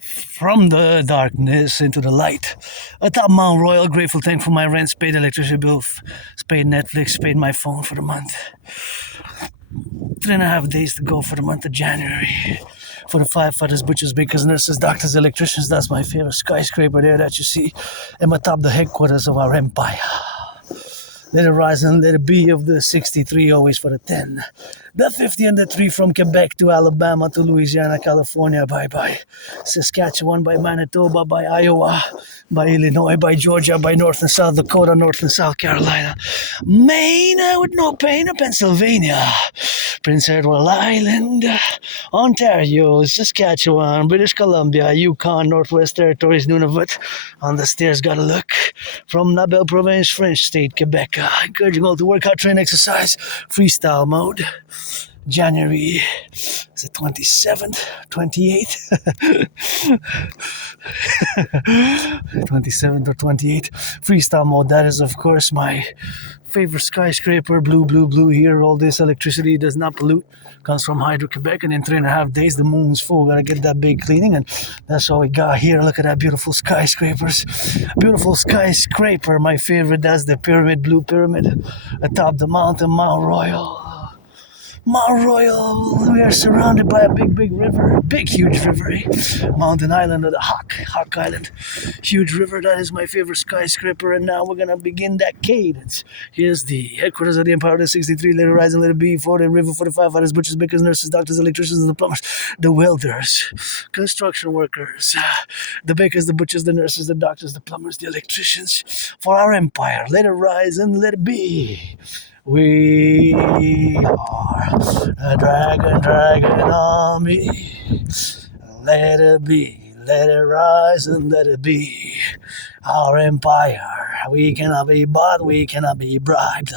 From the darkness into the light. Atop Mount Royal, grateful, thankful my rent, paid electricity bill, paid Netflix, paid my phone for the month. 3.5 days to go for the month of January. For the firefighters, butchers, bakers, nurses, doctors, electricians, that's my favorite skyscraper there that you see. I'm atop the headquarters of our empire. Let it rise and let it be of the 63, always for the 10. The 50 and the 3 from Quebec to Alabama to Louisiana, California, bye-bye. Saskatchewan, by Manitoba, by Iowa, by Illinois, by Georgia, by North and South Dakota, North and South Carolina. Maine with no pain, Pennsylvania. Prince Edward Island, Ontario, Saskatchewan, British Columbia, Yukon, Northwest Territories, Nunavut. On the stairs, gotta look. From Labelle Province, French State, Quebec. I encourage you all to work out, train, exercise, freestyle mode. January, is it 27th, 28th? 27th or 28th. Freestyle mode, that is, of course, my favorite skyscraper. Blue here. All this electricity does not pollute. Comes from Hydro-Quebec, and in 3.5 days, the moon's full. Gotta get that big cleaning, and that's all we got here. Look at that beautiful skyscrapers. Beautiful skyscraper, my favorite. That's the pyramid, Blue Pyramid, atop the mountain, Mount Royal. Mount Royal, we are surrounded by a big river. Huge river, eh? Mountain Island or the Hawk Island. Huge river, that is my favorite skyscraper. And now we're going to begin that cadence. Here's the headquarters of the Empire of the 63. Let it rise and let it be. For the river, for the firefighters, butchers, bakers, nurses, doctors, electricians, and the plumbers, the welders, construction workers, the bakers, the butchers, the nurses, the doctors, the plumbers, the electricians. For our empire, let it rise and let it be. We are a dragon army. Let it be, let it rise and let it be. Our empire, we cannot be bought, we cannot be bribed.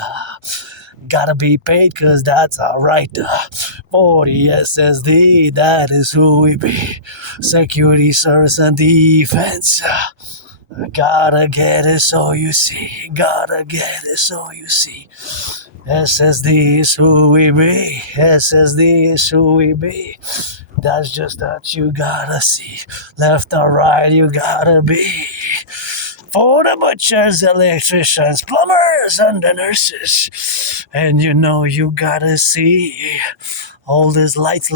Gotta be paid, cause that's our right. For the SSD, that is who we be. Security, service, and defense. Gotta get it so you see. Gotta get it so you see. SSD is who we be. SSD is who we be. That's just what you gotta see. Left or right, you gotta be. For the butchers, electricians, plumbers, and the nurses. And you know you gotta see. All these lights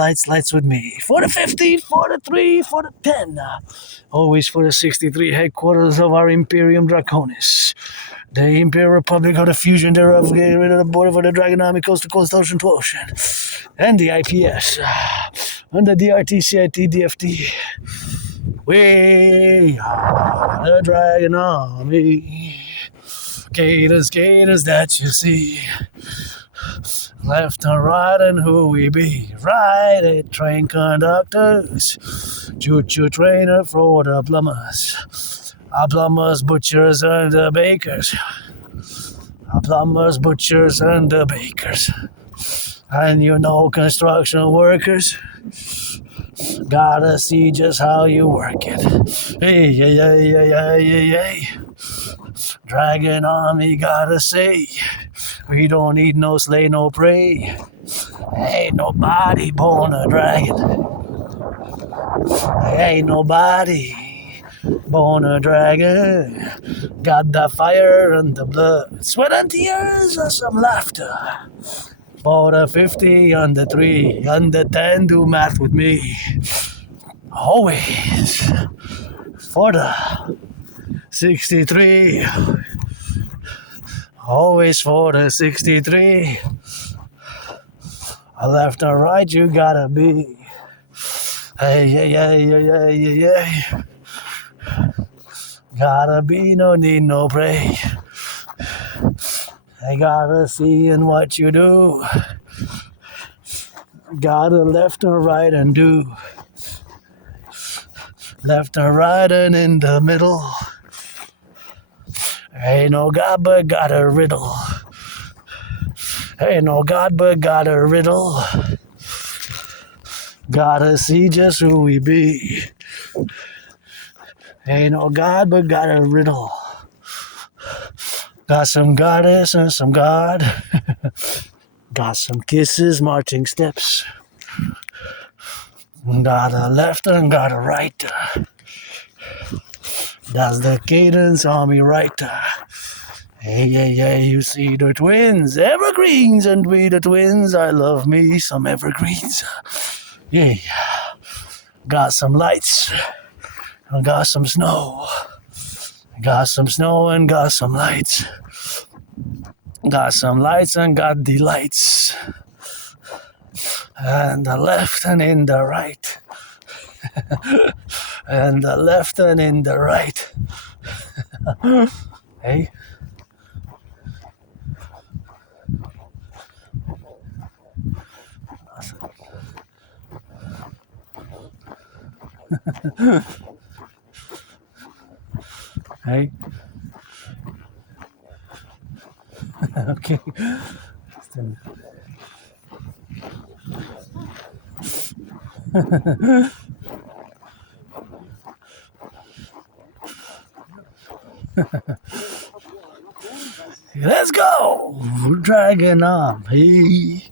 with me. For the 50, for the 3, for the 10. Always for the 63 headquarters of our Imperium Draconis. The Imperial Republic of the fusion thereof, getting rid of the border for the Dragon Army, coast to coast, ocean to ocean. And the IPS. And the DRT, CIT, DFT. We are the Dragon Army. Cadence that you see. Left and right and who we be. Right, train conductors. Choo-choo trainer for the plumbers. Our plumbers, butchers, and the bakers. Our plumbers, butchers, and the bakers. And you know, construction workers, gotta see just how you work it. Hey. Dragon Army, gotta say, we don't need no slay, no prey. Ain't nobody born a dragon. Ain't nobody born a dragon. Got the fire and the blood, sweat and tears and some laughter. For the 50 and the 3 and the 10, do math with me. Always for the 63. Always for the 63. Left or right, you gotta be. Hey. Gotta be, no need, no pray. I gotta see in what you do. Gotta left or right and do. Left or right and in the middle. Ain't no God but got a riddle. Ain't no God but got a riddle. Gotta see just who we be. Ain't no God but got a riddle. Got some goddess and some God. Got some kisses, marching steps. Got a left and got a right. That's the Cadence Army right. Hey, hey, hey, you see the twins, evergreens, and we the twins. I love me some evergreens. Yeah, got some lights, and got some snow. Got some snow and got some lights. Got some lights and got the lights. And the left and in the right. And the left and in the right. Hey. Hey. Okay. Let's go! Dragon on, hey.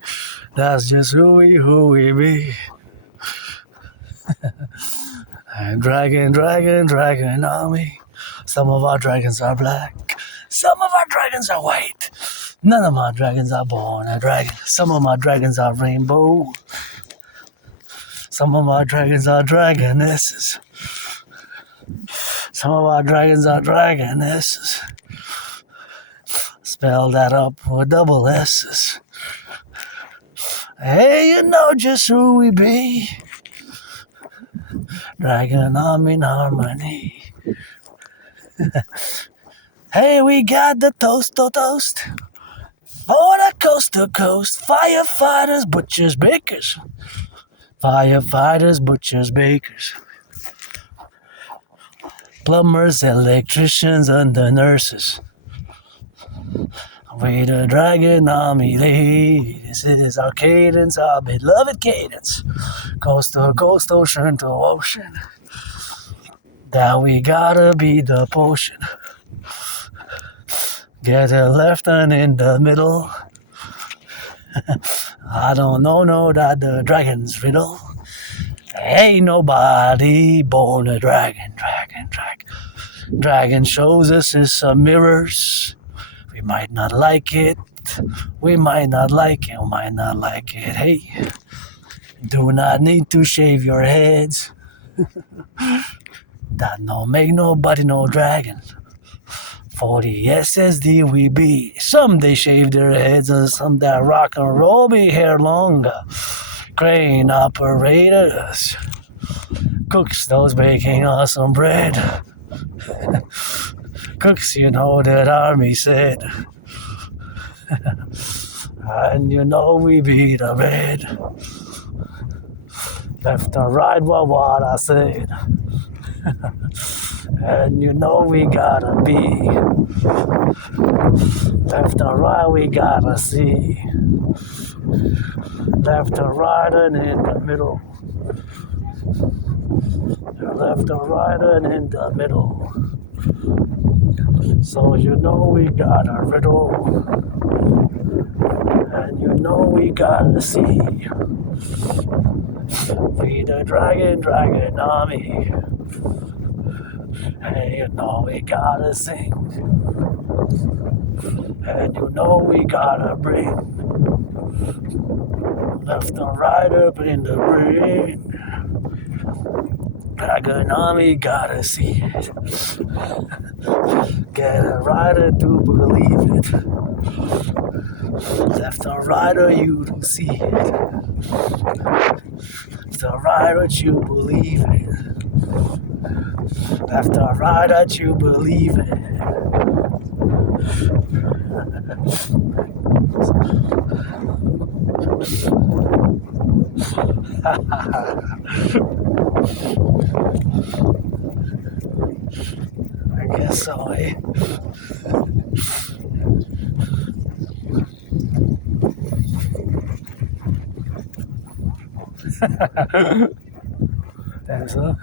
That's just who we be. And dragon army. Some of our dragons are black. Some of our dragons are white. None of my dragons are born a dragon. Some of my dragons are rainbow. Some of my dragons are dragonesses. Some of our dragons are dragonesses. Spell that up with double S's. Hey, you know just who we be. Dragon army in harmony. Hey, we got the toast. Oh, the coast to coast. Firefighters, butchers, bakers. Firefighters, butchers, bakers. Plumbers, electricians, and the nurses. We the Dragon Army, this is our cadence, our beloved cadence. Coast to coast, ocean to ocean. That we gotta be the potion. Get a left and in the middle. I don't know that the dragon's riddle. Ain't nobody born a dragon. Dragon shows us his some mirrors. We might not like it. We might not like it. Hey, do not need to shave your heads. That no make nobody no dragon. For the SSD we be. Some they shave their heads and some that rock and roll be hair longer. Crane operators. Cooks those baking awesome bread. Cooks, you know that army said. And you know we beat the bed. Left and right was what I said. And you know we gotta be. Left and right we gotta see. Left and right and in the middle. Left and right and in the middle. So you know we got a riddle. And you know we gotta see. We the dragon army. And you know we gotta sing. And you know we gotta bring. Left and right up in the brain. Dragon army gotta see it. Get a rider to believe it. Left and right or you don't see it. Left and right or you believe it. Left and right or you believe it. I guess so, eh? That's so.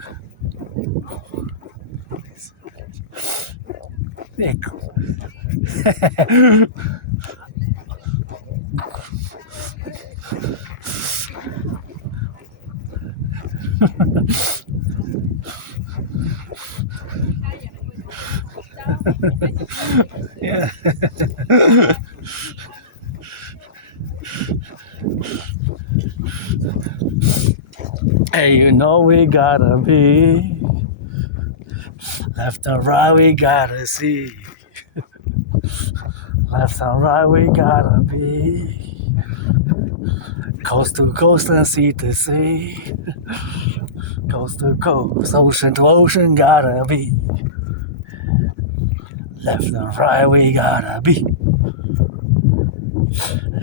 Yeah, cool. Yeah. Hey, you know we gotta be left and right. We gotta see left and right. We gotta be coast to coast and sea to sea, coast to coast, ocean to ocean. Gotta be left and right. We gotta be,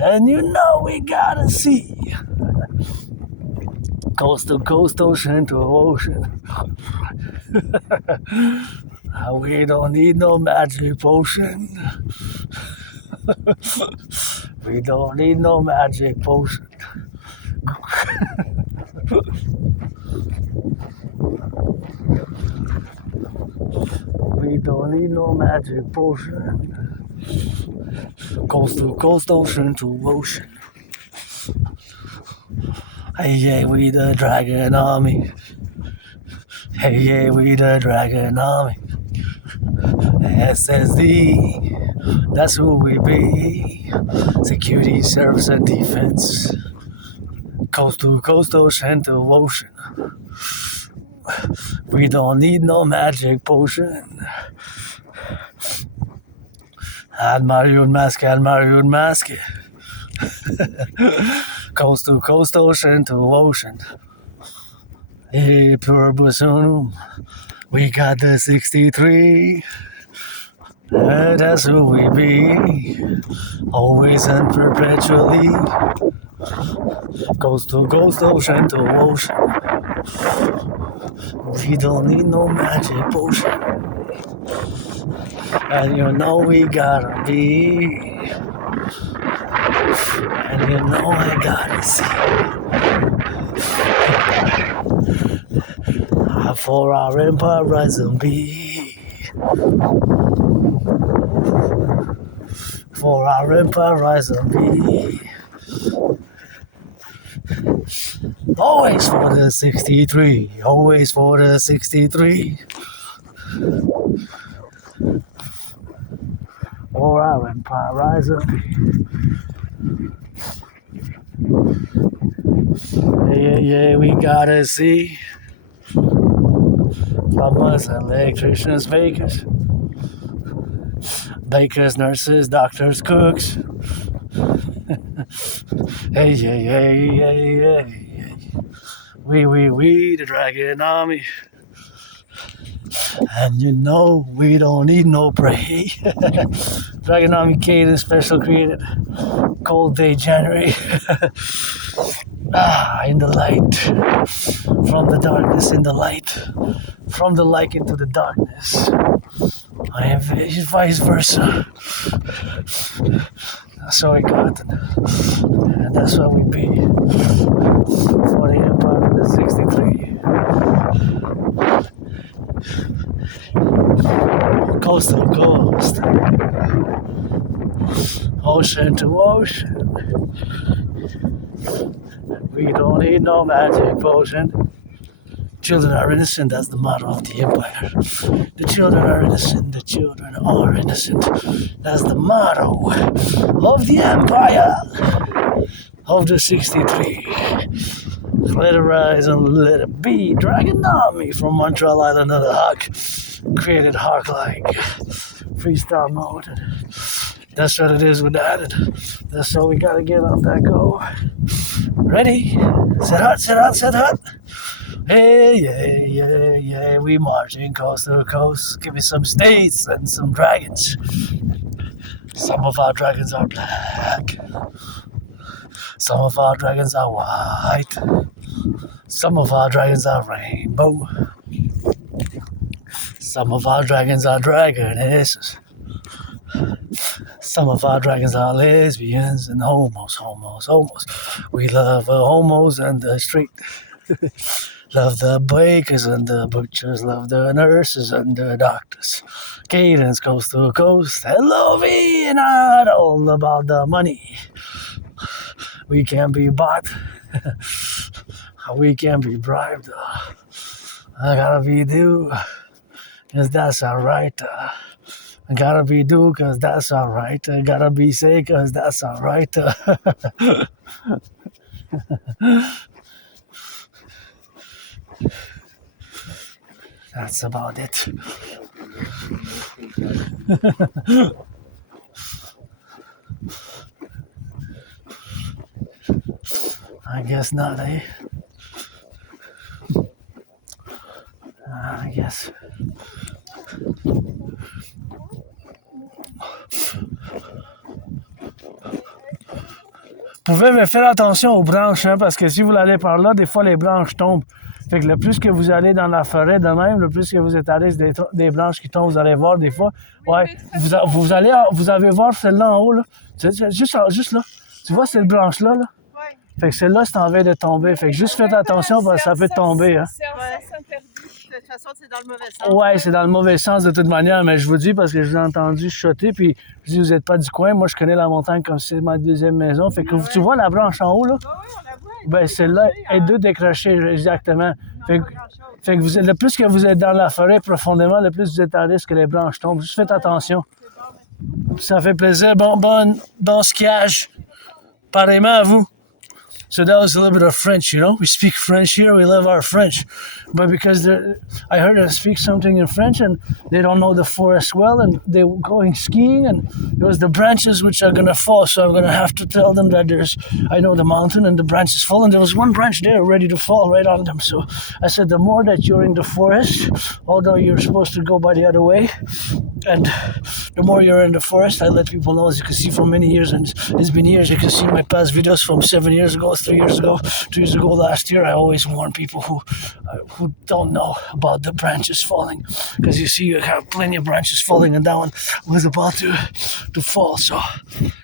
and you know we gotta see coast to coast, ocean to ocean. We don't need no magic potion. We don't need no magic potion. We don't need no magic potion. Coast to coast, ocean to ocean. Hey, yeah, we the dragon army. Hey, yeah, we the dragon army. SSD, that's who we be. Security, service, and defense. Coast to coast, ocean to ocean. We don't need no magic potion. Americain mask, Americain mask. Coast to coast, ocean to ocean. Hey, pure bassoon. We got the 63. That's who we be. Always and perpetually. Coast to coast, ocean to ocean. We don't need no magic potion. And you know we gotta be. And you know I gotta see. For our empire rise and be. For our empire rise and be. Always for the 63. Always for the 63. For our empire rise and be. Yeah, we gotta see. Plumbers, electricians, bakers, nurses, doctors, cooks. Hey. We, the dragon army. And you know we don't need no prey. Dragon army Cadence special created. Cold day January. In the light. From the darkness in the light. From the light into the darkness. I am vice versa. That's how I got it. And that's what we be. For the Empire of the 63. Coast to coast. Ocean to ocean. We don't need no magic potion. Children are innocent, that's the motto of the Empire. The children are innocent, the children are innocent. That's the motto of the Empire of the 63. Let it rise and let it be. Dragon Army from Montreal Island of the Hawk. Created Hawk like freestyle mode. That's what it is with that. That's all we gotta get on that go. Ready? Set hot. Hey, yeah, we marching coast to coast. Give me some states and some dragons. Some of our dragons are black. Some of our dragons are white. Some of our dragons are rainbow. Some of our dragons are dragonesses. Some of our dragons are lesbians and homos. We love the homos and the straight. Love the bakers and the butchers, love the nurses and the doctors. Cadence coast to coast, hello me, and not all about the money. We can be bought, we can be bribed. I gotta be due, cause that's alright. I gotta be do, cause that's alright. I gotta be say, cause that's alright. That's about it. I guess not, eh? I guess. Vous pouvez me faire attention aux branches, hein, parce que si vous allez par là, des fois les branches tombent. Fait que le plus que vous allez dans la forêt de même, le plus que vous êtes à risque des branches qui tombent, vous allez voir des fois. Ouais, vous allez voir celle-là en haut, là. Juste là. Tu vois cette branche-là, là? Ouais. Fait que celle-là, c'est en train de tomber. Fait que juste faites attention parce que ça peut tomber, hein. De toute façon, c'est dans le mauvais sens. Ouais, c'est dans le mauvais sens de toute manière, mais je vous dis parce que je vous ai entendu chuchoter, puis je dis, vous n'êtes pas du coin. Moi, je connais la montagne comme c'est ma deuxième maison. Fait que tu vois la branche en haut, là? Oui, on la voit. Ben, celle-là est deux décrochés, exactement. Fait que vous êtes, le plus que vous êtes dans la forêt profondément, le plus vous êtes à risque que les branches tombent. Juste faites attention. Ça fait plaisir. Bon skiage. Pareillement à vous. So that was a little bit of French, you know. We speak French here, we love our French. But because I heard her speak something in French and they don't know the forest well and they were going skiing and it was the branches which are going to fall. So I'm going to have to tell them that I know the mountain and the branches fall. And there was one branch there ready to fall right on them. So I said, the more that you're in the forest, although you're supposed to go by the other way, and the more you're in the forest, I let people know, as you can see for many years, and it's been years, you can see my past videos from 7 years ago, 3 years ago, 2 years ago, last year, I always warn people who don't know about the branches falling, because you see you have plenty of branches falling, and that one was about to fall. So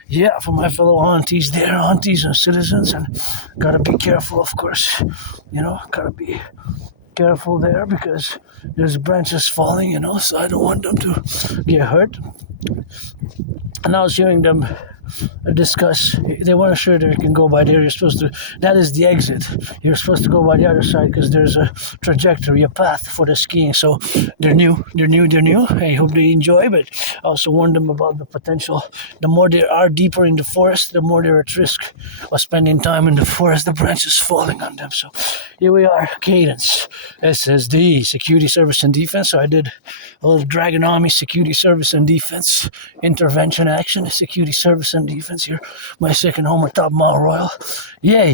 yeah, for my fellow aunties there, aunties and citizens, and gotta be careful, of course, you know, gotta be careful there because there's branches falling, you know, so I don't want them to get hurt. And I was hearing them discuss, they weren't sure they can go by there. You're supposed to, that is the exit. You're supposed to go by the other side because there's a trajectory, a path for the skiing. So they're new. I hope they enjoy, but I also warned them about the potential. The more they are deeper in the forest, the more they're at risk of spending time in the forest, the branches falling on them. So here we are, Cadence, SSD, Security Service and Defense. So I did a little Dragon Army Security Service and Defense intervention action, Security Service and Defense here. My second home atop Mount Royal. Yeah,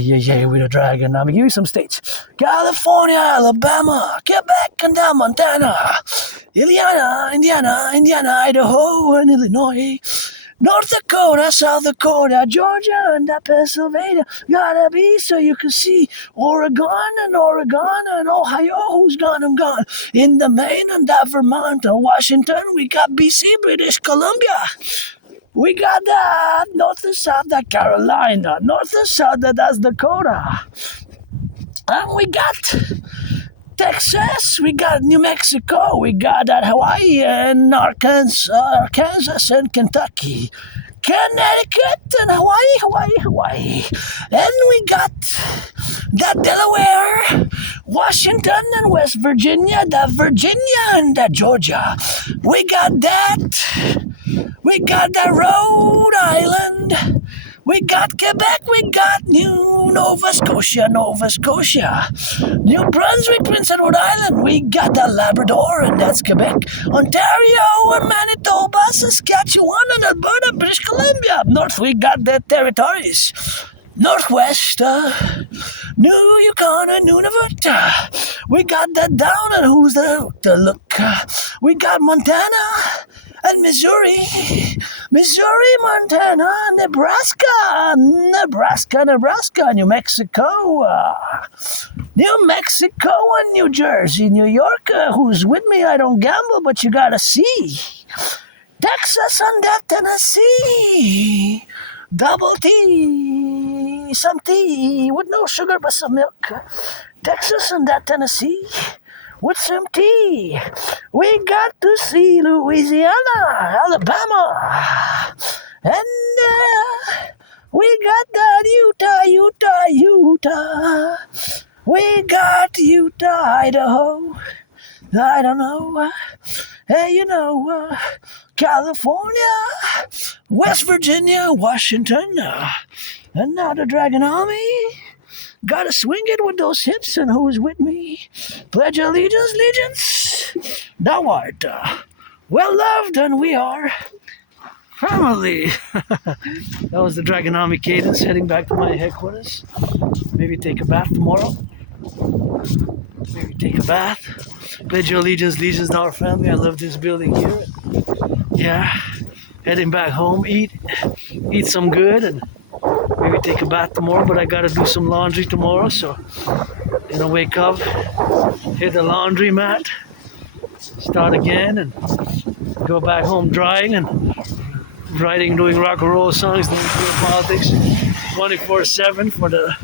with a Dragon Army. Give me some states. California, Alabama, Quebec, and down Montana, Indiana, Idaho, and Illinois. North Dakota, South Dakota, Georgia, and Pennsylvania. Gotta be so you can see Oregon and Ohio. Who's gone? I'm gone. In the Maine and Vermont and Washington, we got BC, British Columbia. We got that North and South Carolina, North and South that's Dakota. And we got Texas, we got New Mexico, we got that Hawaii and Arkansas, Kansas and Kentucky, Connecticut and Hawaii. And we got that Delaware, Washington and West Virginia, that Virginia and that Georgia. We got that Rhode Island. We got Quebec, we got Nova Scotia, New Brunswick, Prince Edward Island, we got that Labrador, and that's Quebec, Ontario, and Manitoba, Saskatchewan, and Alberta, British Columbia. Up north, we got the territories. Northwest, New Yukon and Nunavut. We got that down, and who's there to look? We got Montana and Missouri, Montana, Nebraska, New Mexico, and New Jersey, New York. Who's with me? I don't gamble, but you gotta see. Texas and that Tennessee. Double tea, some tea with no sugar but some milk. Texas and that Tennessee with some tea. We got to see Louisiana, Alabama, and we got that Utah. We got Utah, Idaho. I don't know. Hey, California, West Virginia, Washington, and now the Dragon Army. Gotta swing it with those hips, and who's with me? Pledge allegiance, legions. Thou art well loved, and we are family. That was the Dragon Army Cadence, heading back to my headquarters. Maybe take a bath tomorrow. Maybe take a bath. Pledge your allegiance, legions to our family. I love this building here. Yeah, heading back home, eat some good, and maybe take a bath tomorrow. But I gotta do some laundry tomorrow, so gonna wake up, hit the laundry mat, start again, and go back home drying and writing, doing rock and roll songs, doing politics, 24/7 for the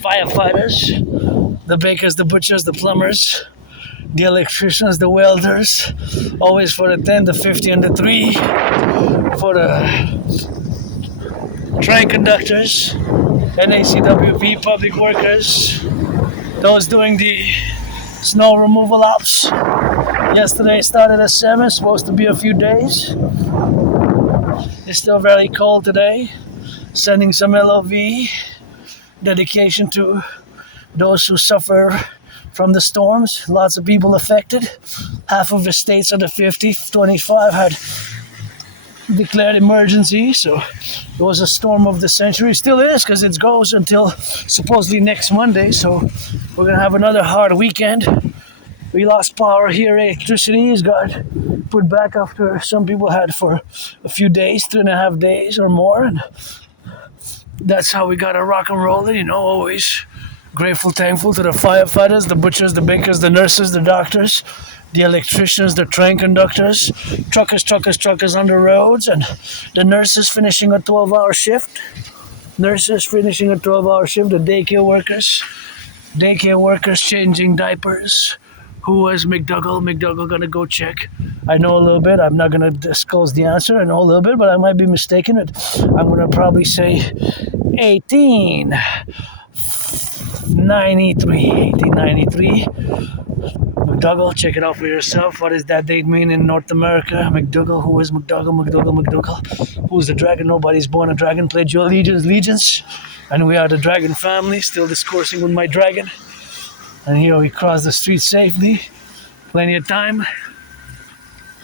firefighters, the bakers, the butchers, the plumbers, the electricians, the welders, always for the 10, the 50, and the 3, for the train conductors, N.A.C.W.P, public workers, those doing the snow removal ops. Yesterday started at 7, supposed to be a few days. It's still very cold today. Sending some LOV, dedication to those who suffer from the storms. Lots of people affected. Half of the states of the 50, 25 had declared emergency, so it was a storm of the century. Still is, because it goes until supposedly next Monday, so we're gonna have another hard weekend. We lost power here. Electricity has got put back after some people had for a few days, 3.5 days or more, and that's how we gotta rock and roll it, always grateful, thankful to the firefighters, the butchers, the bakers, the nurses, the doctors, the electricians, the train conductors, truckers on the roads, and the nurses finishing a 12-hour shift. The daycare workers changing diapers. Who was McDougall? McDougall gonna go check. I know a little bit. I'm not gonna disclose the answer. I know a little bit, but I might be mistaken. I'm gonna probably say 1893. McDougall, check it out for yourself. What does that date mean in North America? McDougall, who is McDougall? Who's the dragon? Nobody's born a dragon. Pledge your allegiance. And we are the dragon family, still discoursing with my dragon. And here we cross the street safely. Plenty of time.